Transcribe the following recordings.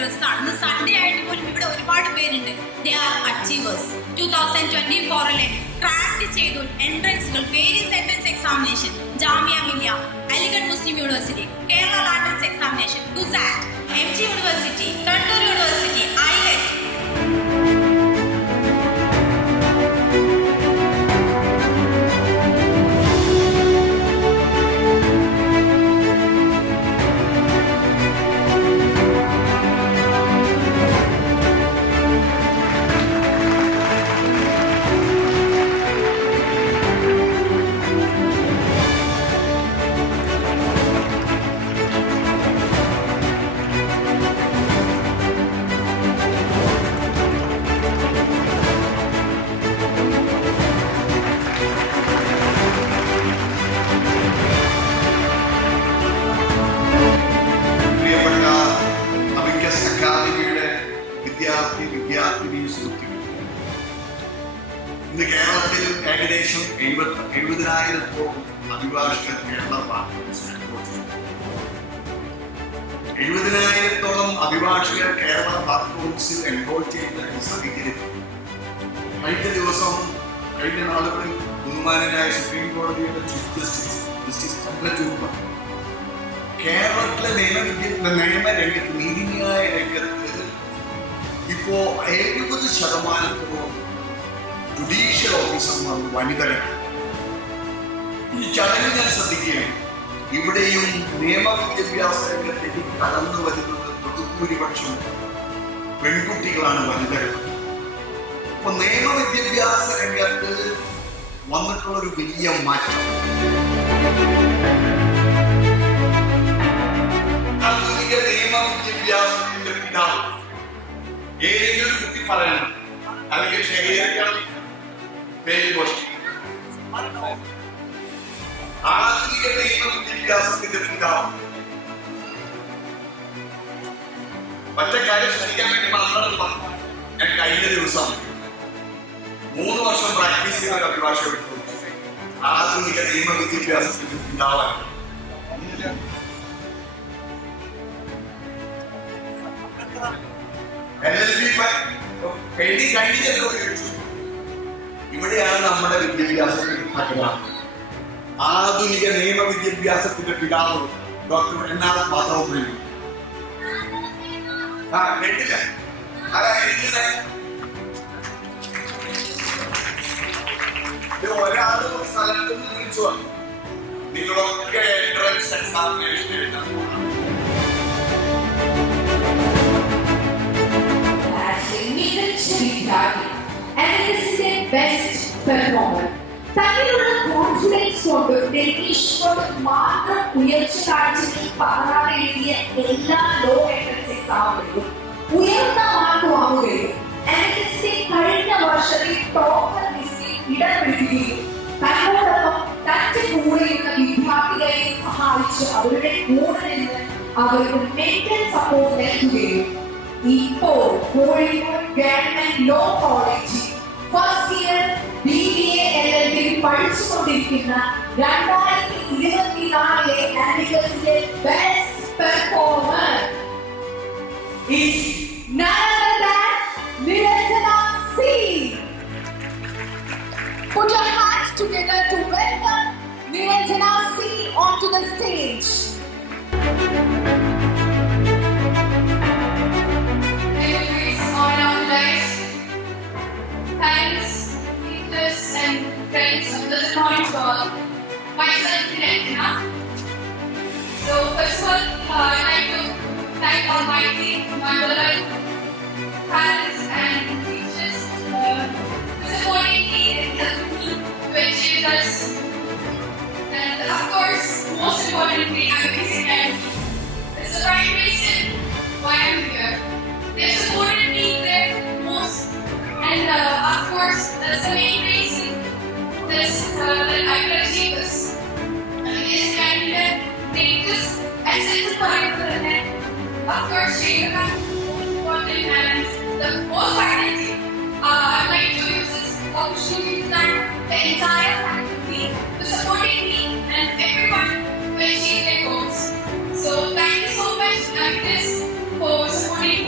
ഡ്രസ്സാണ്. ഇന്ന് സൺഡേ ആയിട്ട് പോലും ഇവിടെ ഒരുപാട് പേരുണ്ട്. They are achievers. 2024 ക്രാക്ക് ചെയ്തു എൻട്രൻസുകൾ, various entrance examination, Jamia Millia, Aligarh Muslim university, Kerala entrance examination, CUSAT, MG university, Kannur university, island. ഇന്ന് കേരളത്തിൽ ഏകദേശം 70,000-ഓളം അഭിഭാഷകർ കേരള ബാർ കൗൺസിൽ 70,000-ഓളം അഭിഭാഷകർ കേരള ബാർ കൗൺസിൽ എൻറോൾ ചെയ്യുന്ന ഈ സാഹചര്യത്തിൽ കഴിഞ്ഞ നാളുകളിൽ ബഹുമാനനായ സുപ്രീം കോടതിയുടെ ചീഫ് ജസ്റ്റിസ് ചന്ദ്രചൂഡ് കേരളത്തിലെ നിയമരംഗത്ത്, നീതിന്യായ രംഗത്ത് ഇപ്പോ 70% ജുഡീഷ്യൽ ഓഫീസർമാർ വനിതകളാണ്. ഈ ചടങ്ങ് ഞാൻ ശ്രദ്ധിക്കുകയാണ്. ഇവിടെയും നിയമവിദ്യാഭ്യാസ രംഗത്തേക്ക് കടന്നു വരുന്നത് ബഹുഭൂരിപക്ഷം പെൺകുട്ടികളാണ്, വനിതകൾ. അപ്പൊ നിയമവിദ്യാഭ്യാസ രംഗത്ത് വന്നിട്ടുള്ള ഒരു വലിയ മാറ്റം, ആധുനിക നിയമവിദ്യാഭ്യാസത്തിന്റെ പിതാവ് ഏതെങ്കിലും കുട്ടി പറയണം, അല്ലെങ്കിൽ ശരീരക്കാണ് പേര് പോസ്റ്റ്. ആധുനിക നിയമവിദ്യാഭ്യാസത്തിന്റെ പിതാവ്. ഒറ്റ കാര്യം ശ്രദ്ധിക്കാൻ വേണ്ടി മാത്രം പറഞ്ഞു. ഞാൻ കഴിഞ്ഞ ദിവസം 3 വർഷം പ്രാക്ടീസ് ചെയ്യുന്ന ഒരു അഭിഭാഷകൻ എടുത്തു. ആധുനിക നിയമവിദ്യാഭ്യാസത്തിന്റെ പിതാവാണ്. ഇവിടെയാണ് നമ്മുടെ വിദ്യാഭ്യാസത്തിന്റെ തകരാറ്. ആധുനിക നിയമ വിദ്യാഭ്യാസത്തിന്റെ പിതാവ് ഡോക്ടർ NR മാധവൻ. കേട്ടില്ല? ഒരാൾ സ്ഥലത്ത് നിന്ന് വിളിച്ചു വന്നു, നിങ്ങളൊക്കെ എൻട്രൻസ് എക്സാമിനേഷൻ എഴുതാൻ പോകണം. ബെസ്റ്റ് പെർഫോമർ തന്നിലുള്ള കോൺഫിഡൻസ് കൊണ്ട് ഡെഡിക്കേഷൻ കൊണ്ട് മാത്രം ഉയർച്ച കാഴ്ചയിൽ പാറാതെ എഴുതിയ എല്ലാ ലോ എൻട്രൻസ് എക്സാമുകളിലും ഉയർന്ന മാർക്ക് വാങ്ങുകയും ആൻഡിസിന്റെ കഴിഞ്ഞ വർഷത്തെ ടോപ്പർ ലിസ്റ്റിൽ ഇടം പിടിക്കുകയും തന്നോടൊപ്പം തന്റെ കൂടെയുള്ള വിദ്യാർത്ഥികളെ സഹായിച്ച് അവരുടെ കൂടെ നിന്ന് അവർക്ക് മെന്റൽ സപ്പോർട്ട് നൽകുകയും ഇപ്പോൾ കോഴിക്കോട് ഗവൺമെന്റ് ലോ കോളേജിൽ ഫസ്റ്റ് ഇയർ BBA LLB പഠിച്ചുകൊണ്ടിരിക്കുന്ന 2024 ആൻഡിസിന്റെ best performer is none other than Niranjana C. Put your hands together to welcome Niranjana C onto the stage. Thanks, teachers and friends of the Islamic world. Myself, Niranjana. So first of all, I'd like to thank Almighty, my beloved parents and teachers for supporting me and helping me to achieve this. And of course, most importantly, I'm facing energy. It's the right reason why I'm here. They supported me the most, and of course, that's the main reason that I could achieve this. Is candidate take this as a point for the net. Of course, Shrika, most important, and the whole faculty. I'd like to use this opportunity to thank the entire faculty for supporting me and everyone to achieve their goals. So thank you so much, Agnes, for supporting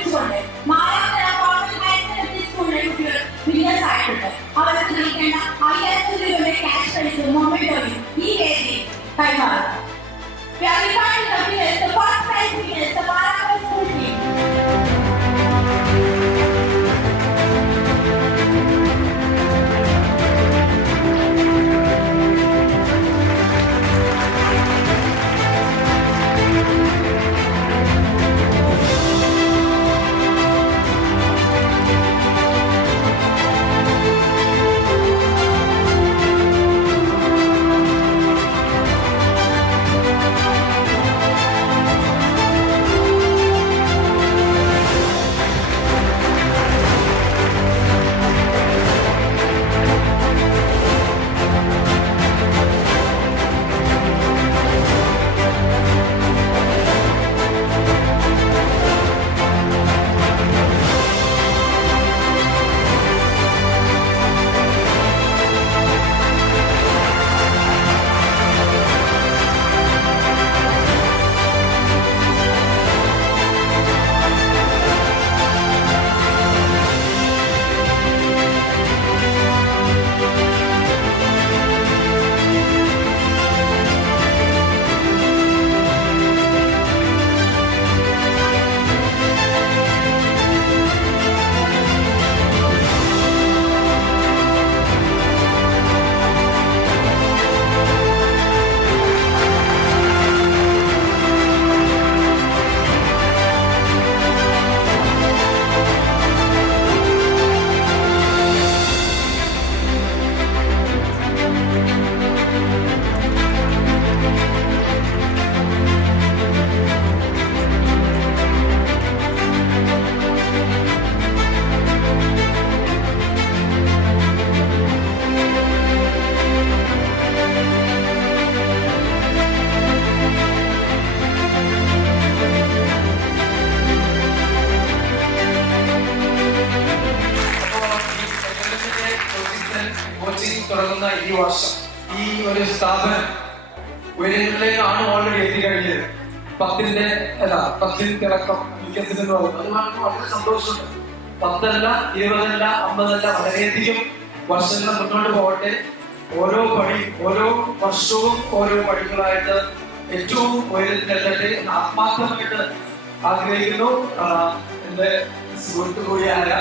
ഉപയോഗിച്ചുകൊണ്ട് മായാപുര government higher secondary സ്കൂളിലെ കുട്ടികൾ വിജയസായിട്ടുണ്ട്. അവർക്ക് നൽകേണ്ട 5000 രൂപയുടെ cash prize മൊമെന്റോയും ഈ വേദിയിൽ കൈമാറും. We are inviting the winners, the first prize winners, the Marapura school team. Coaching തുടങ്ങുന്ന ഈ വർഷം ഈ ഒരു സ്ഥാപനം ഉയരങ്ങളിലേക്കാണ് ഓൾറെഡി എത്തിക്കഴിഞ്ഞത്. 10 തിളക്കം വികസിതെന്ന് പറയുന്നത് അതുകൊണ്ട് വളരെ സന്തോഷമുണ്ട്. 10 അല്ല 20 അല്ല 50 അല്ല വളരെയധികം വർഷങ്ങൾ മുന്നോട്ട് പോകട്ടെ. ഓരോ വർഷവും ഓരോ പടികളായിട്ട് ഏറ്റവും ഉയരത്തിലെത്തട്ടെ എന്ന് ആത്മാർത്ഥമായിട്ട് ആഗ്രഹിക്കുന്നു. എന്റെ സുഹൃത്തു കൂടിയായ